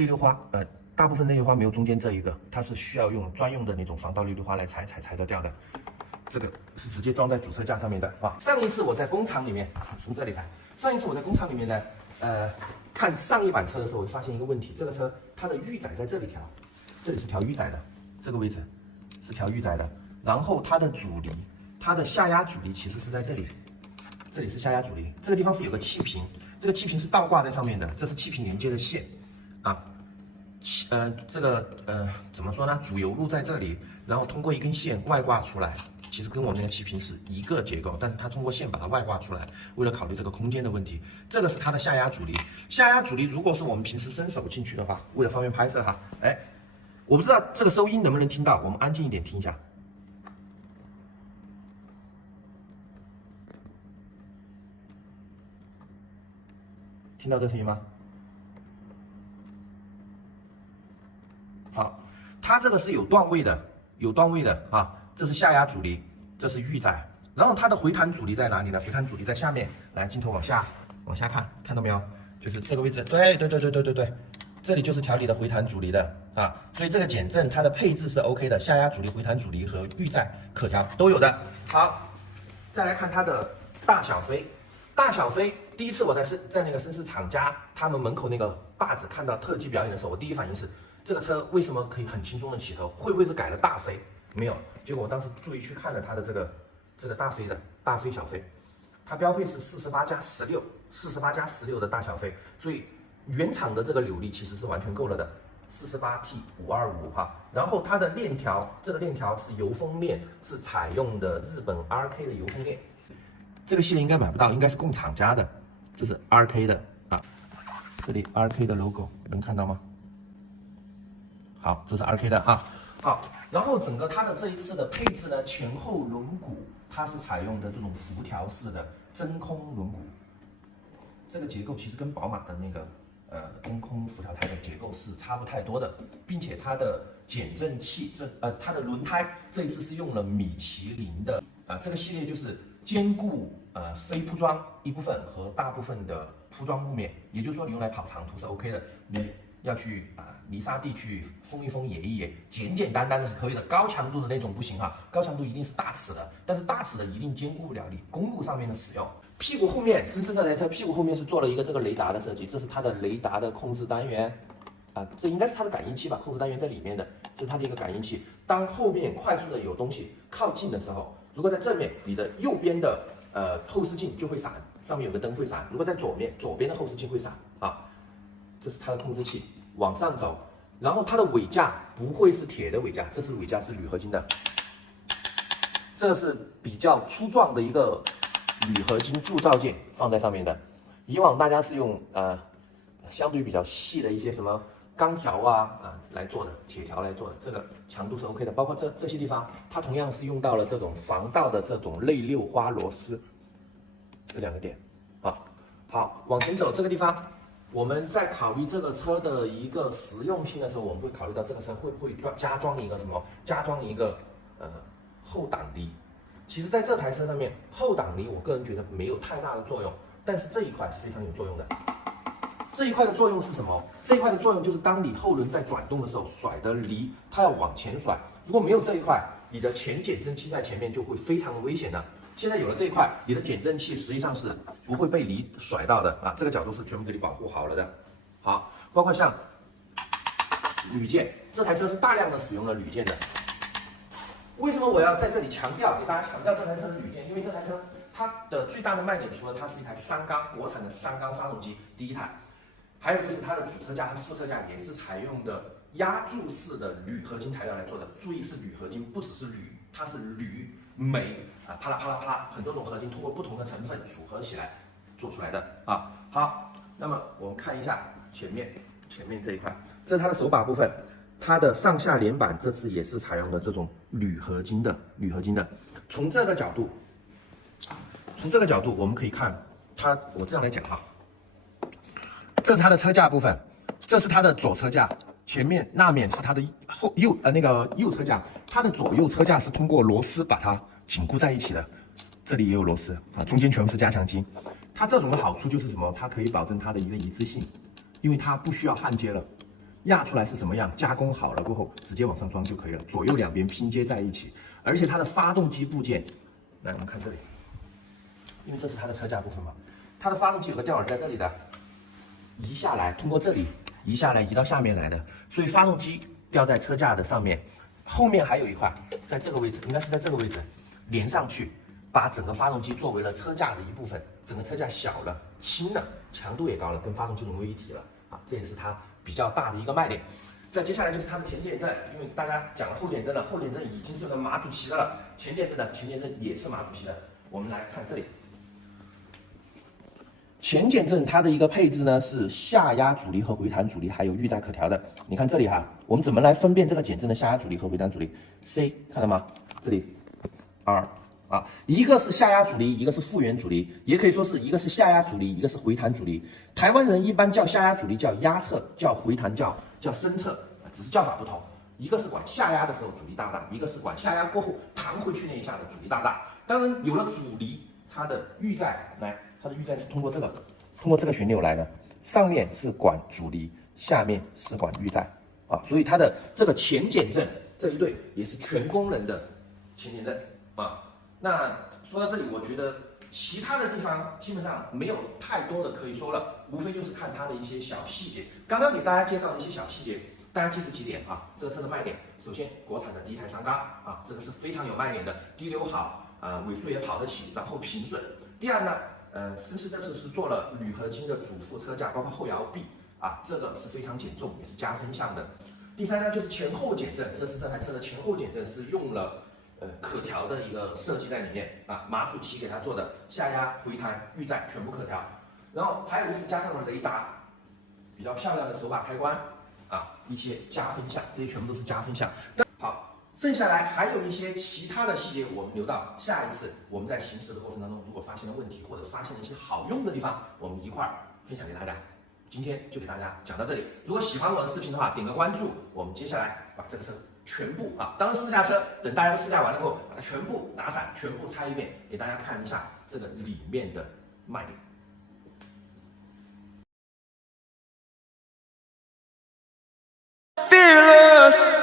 内溜花，大部分内溜花没有中间这一个，它是需要用专用的那种防盗内溜花来裁得掉的。这个是直接装在主车架上面的啊。上一次我在工厂里面，从这里看，上一次我在工厂里面呢，看上一版车的时候，我就发现一个问题，这个车它的预载在这里调，这里是调预载的，这个位置是调预载的，然后它的阻力，它的下压阻力其实是在这里，这里是下压阻力，这个地方是有个气瓶，这个气瓶是倒挂在上面的，这是气瓶连接的线啊。怎么说呢？主油路在这里，然后通过一根线外挂出来，其实跟我们那个气瓶是一个结构，但是它通过线把它外挂出来，为了考虑这个空间的问题，这个是它的下压阻力。下压阻力如果是我们平时伸手进去的话，为了方便拍摄哈，我不知道这个收音能不能听到，我们安静一点听一下。听到这声音吗？好，它这个是有段位的啊，这是下压阻力，这是预载，然后它的回弹阻力在哪里呢？回弹阻力在下面，来镜头往下看，看到没有？就是这个位置，对，这里就是调你的回弹阻力的啊，所以这个减震它的配置是 OK 的，下压阻力、回弹阻力和预载可调都有的。好，再来看它的大小飞，第一次我在那个绅士厂家他们门口那个坝子看到特技表演的时候，我第一反应是这个车为什么可以很轻松的起头？会不会是改了大飞？没有，结果我当时注意去看了它的这个大飞小飞，它标配是48+16的大小飞，所以原厂的这个扭力其实是完全够了的，48T525哈。然后它的链条，这个链条是油封链，是采用的日本 RK 的油封链。这个系列应该买不到，应该是供厂家的，这是 RK 的啊，这里 RK 的 logo 能看到吗？好，这是 RK 的啊。好，然后整个它的这一次的配置呢，前后轮毂它是采用的这种辐条式的真空轮毂，这个结构其实跟宝马的那个中空辐条胎的结构是差不太多的，并且它的减震器它的轮胎这一次是用了米其林的这个系列就是兼顾非铺装一部分和大部分的铺装路面，也就是说你用来跑长途是 OK 的，你要去泥沙地去封一封野一野，简简单单的是可以的，高强度的那种不行哈，高强度一定是大齿的，但是大齿的一定兼顾不了你公路上面的使用。屁股后面，绅士这台车屁股后面是做了一个这个雷达的设计，这是它的雷达的控制单元这应该是它的感应器吧，控制单元在里面的，这是它的一个感应器。当后面快速的有东西靠近的时候，如果在正面，你的右边的后视镜就会闪，上面有个灯会闪；如果在左边的后视镜会闪这是它的控制器，往上走，然后它的尾架不会是铁的尾架，这次尾架是铝合金的，这是比较粗壮的一个铝合金铸造件放在上面的。以往大家是用相对比较细的一些什么钢条来做的，铁条来做的，这个强度是 OK 的。包括这些地方，它同样是用到了这种防盗的这种内溜花螺丝，这两个点好，往前走，这个地方我们在考虑这个车的一个实用性的时候，我们会考虑到这个车会不会加装一个什么？加装一个后挡离。其实在这台车上面，后挡离我个人觉得没有太大的作用，但是这一块是非常有作用的。这一块的作用是什么？这一块的作用就是当你后轮在转动的时候，甩的离它要往前甩。如果没有这一块，你的前减震器在前面就会非常的危险的。现在有了这一块，你的减震器实际上是不会被离甩到的这个角度是全部给你保护好了的。好，包括像铝件，这台车是大量的使用了铝件的。为什么我要在这里给大家强调这台车的铝件？因为这台车它的最大的卖点，除了它是一台国产的3缸发动机第一台，还有就是它的主车架和副车架也是采用的压铸式的铝合金材料来做的。注意是铝合金，不只是铝，它是铝镁啪啦啪啦啪啦，很多种合金通过不同的成分组合起来做出来的好，那么我们看一下前面这一块，这是它的手把部分。它的上下连板这次也是采用的这种铝合金的。从这个角度我们可以看它，我这样来讲这是它的车架部分，这是它的左车架，前面那面是它的右车架，它的左右车架是通过螺丝把它紧固在一起的，这里也有螺丝中间全部是加强筋。它这种的好处就是什么？它可以保证它的一个一致性，因为它不需要焊接了。压出来是什么样，加工好了过后直接往上装就可以了，左右两边拼接在一起。而且它的发动机部件，来我们看这里，因为这是它的车架部分嘛，它的发动机有个吊耳在这里的，移下来，通过这里移下来，移到下面来的，所以发动机吊在车架的上面，后面还有一块，在这个位置，应该是在这个位置连上去，把整个发动机作为了车架的一部分，整个车架小了、轻了，强度也高了，跟发动机融为一体了啊，这也是它比较大的一个卖点。再接下来就是它的前减震，因为大家讲了后减震了，后减震已经是用的马主席的了，前减震呢，前减震也是马主席的。我们来看这里，前减震它的一个配置呢是下压阻力和回弹阻力，还有预载可调的。你看这里哈，我们怎么来分辨这个减震的下压阻力和回弹阻力 ？C 看到吗？这里 R 啊，一个是下压阻力，一个是复原阻力，也可以说是一个是下压阻力，一个是回弹阻力。台湾人一般叫下压阻力叫压侧，叫回弹叫升侧，只是叫法不同。一个是管下压的时候阻力大不大，一个是管下压过后弹回去那一下的阻力大不大。当然有了阻力，它的预载来，它的预载是通过这个旋钮来的，上面是管阻力，下面是管预载啊，所以它的这个前减震这一对也是全功能的前减震啊。那说到这里，我觉得其他的地方基本上没有太多的可以说了，无非就是看它的一些小细节。刚刚给大家介绍的一些小细节，大家记住几点啊？这个车的卖点，首先国产的第一台双缸啊，这个是非常有卖点的，低流好尾速也跑得起，然后平顺。第二呢，绅士这次是做了铝合金的主副车架，包括后摇臂啊，这个是非常减重，也是加分项的。第三呢，就是前后减震，这是这台车的前后减震是用了可调的一个设计在里面啊，马主旗给它做的下压、回弹、预载全部可调。然后还有就是加上了雷达，比较漂亮的手把开关啊，一些加分项，这些全部都是加分项。好，剩下来还有一些其他的细节，我们留到下一次我们在行驶的过程当中，如果发现了问题或者发现了一些好用的地方，我们一块儿分享给大家。今天就给大家讲到这里，如果喜欢我的视频的话，点个关注。我们接下来把这个车全部当然试驾车等大家都试驾完了过后，把它全部打散，全部拆一遍，给大家看一下这个里面的卖点。Fearless.